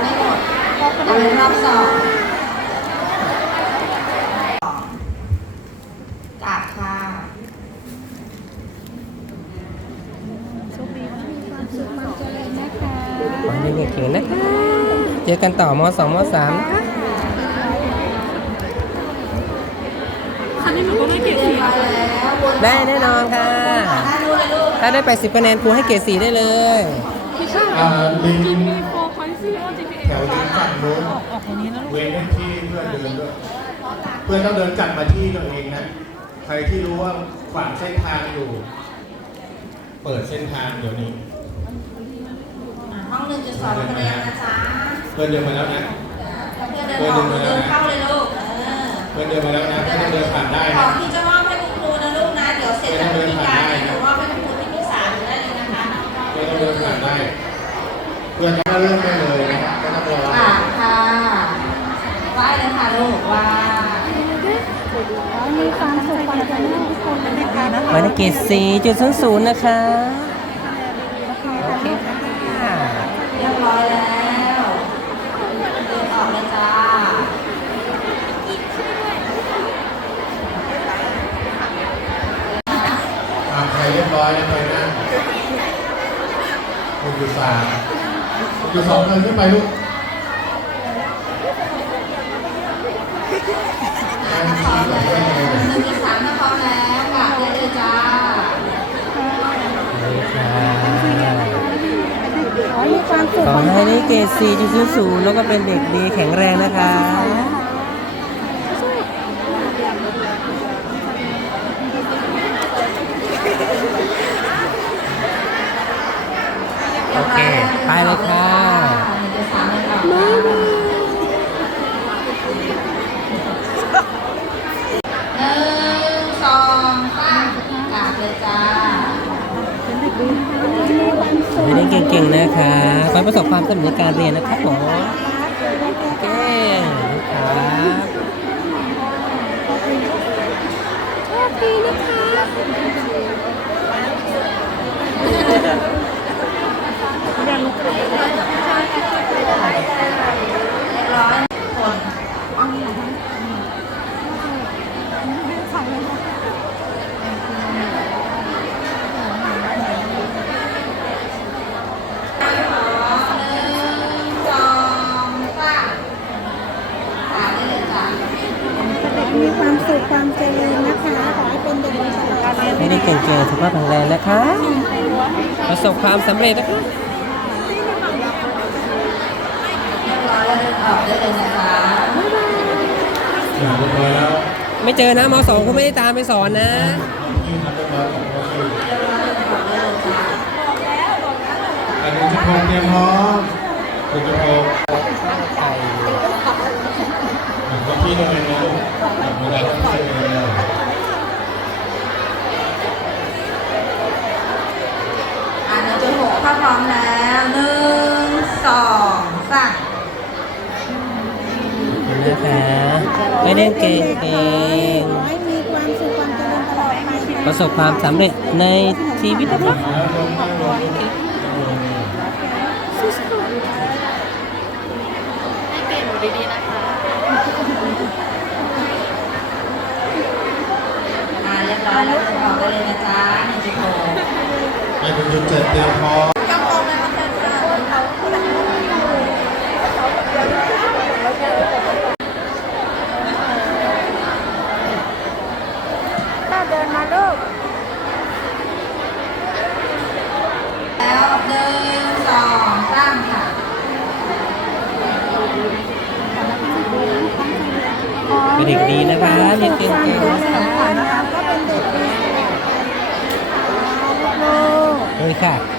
ไม่หมดเอาเป็นรอบสองกราบค่ะโชคดีมากมีความสุขความเจริญนะคะขอให้เด็กๆเก่งนะคะ เจอกันต่อม .2 ม .3 นะคะคันนี้หนูก็ไม่เก่งเรียบร้อยแล้ววนได้แน่นอนค่ะหน้าดูเลยลูกถ้าได้80คะแนนครูให้เกรดสีได้เลยไม่ใช่อ่า ลิงมีโฟร์พอยต์ซีโอ GPA แถวลิงฝั่งนู้นออกอย่างนี้แล้วลูกเว้นให้ที่เพื่อนเดินด้วย เพื่อนต้องเดินจัดมาที่ตัวเองนะ ใครที่รู้ว่าขวางเส้นทางอยู่ เปิดเส้นทางเดี๋ยวนี้ ห้องหนึ่งจุดสองคะแนนนะจ๊ะเพื่อนเดินมาแล้วนะ เพื่อนเดินออกเดินเข้าเลยลูกเออเพื่อนเดินมาแล้วนะเพื่อนต้องเดินผ่านได้ขอนะ เพื่อนก็เริ่มได้เลยนะครับก็ต้องรออ่าค่ะไหว้เลยค่ะลูกไหว้มีความสุขความเจริญทุกคนเลยนะคะนะหมายเลขเกรด4.00นะคะโอเคค่ะเรียบร้อยแล้วเดินออกเลยจ้าอ่าใครเรียบร้อยแล้วไปนั่งคุณอยู่สามคุณ อยู่สองเดินขึ้นไปลูกนั่งที่กับเพื่อนเลยหนึ่งจุดสามถ้าพร้อมแล้วกลับได้เลยจ้าขอให้มีความสุขขอให้ได้เกรด4.00 แล้วก็เป็นเด็กดีแข็งแรงนะคะ โอเค ไปเลยค่ะหนึ่งจุดสาเลยค่ะบ๊ายบายหนึ่งสองสามกลับเลยจ้าขอให้ได้เก่งๆนะคะขอประสบความสำเร็จในการเรียนนะครับผมโอเคครับโชคดีนะคะ ให้ได้เก่งๆสุขภาพแข็งแรงนะคะ ประสบความสำเร็จนะคะเรียบร้อยแล้วเดินออกได้เลยนะคะอ่าเรียบร้อยแล้วไม่เจอนะมสองคุณไม่ได้ตามไปสอนนะที่ทำเรียบร้อยของก็คือเรียบร้อยเดินออกได้เลยจ้าอันนี้จะพงเตรียมพร้อมคุณจะพงก็พี่โรงเรียนนะลูกเวลาต้องเซ็นเลย อ่าหนึ่งจุดหกถ้าพ ร้อมแล้วหนึ่งสองสามนะคะให้ได้เก่งขอให้มีความสุขความเจริญตลอดไปๆประสบความสำเร็จในชีวิตนะคะแล้วลงนั่งลงลงอ่าเรียบร้อยแล้วเดินออกได้เลยนะจ๊ะหนึ่งจุดหกไอ้คุณจุดเจ็ดเตรียมพร้อม ยังคงเลยมาเซ็นค่ะ เดินมาลูกแล้วหนึ่งสองสามค่ะเป็นเด็กดีนะคะเรียนเก่งๆนะคะก็เป็นเด็กดีเลยค่ะโอเคค่ะ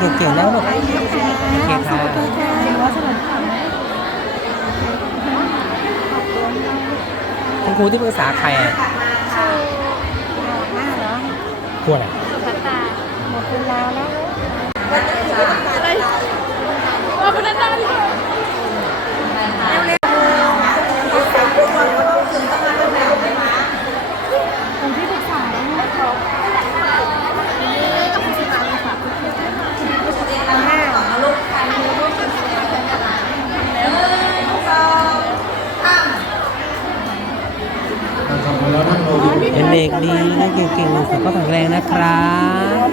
เป็นเก่งๆแล้วลูกโอเคค่ะเคค่ะเดี๋ยวว่าสนุกค่ะคุณครูที่ปรึกษาใครอะกลับมาค่ะหน้าเหรอกลัวอะไรหมดเวลาแล้วอะไรเอาไปนั่นด้เเด็กดีเล่นเก่งๆสุขภาพแข็งแรงนะครับ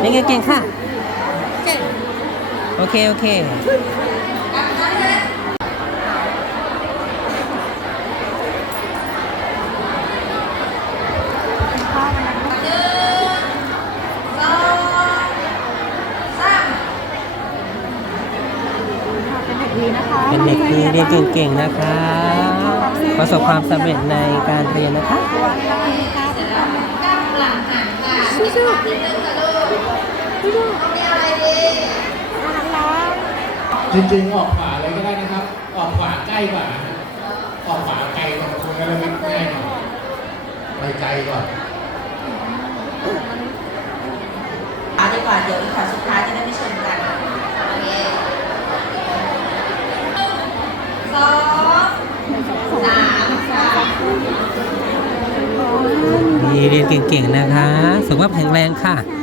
เล่นเก่งๆค่ะโอเค โอเคกลับมาหนึ่งสองสามเป็นเด็กดีนะคะเป็นเด็กดีเรียนเก่งๆ นะคะ ประสบความสำเร็จในการเรียนนะคะ เสร็จแล้วก้าวหลังหัน ค่ะสู้ๆนิดนึงค่ะลูกเอามีอะไรดีจริงๆออกขวาเลยก็ได้นะครับ ออกขวาใกล้กว่า ออกขวาไกลกว่าคุณกระมิดง่ายหน่อยไปไกลก่อนเอาดีกว่าเดี๋ยวอีกขอสุดท้ายจะได้ไม่ชนกันโอเคสองสามค่ะ ดี เรียนเก่งๆนะคะสุขภาพแข็งแรงค่ะค่ะ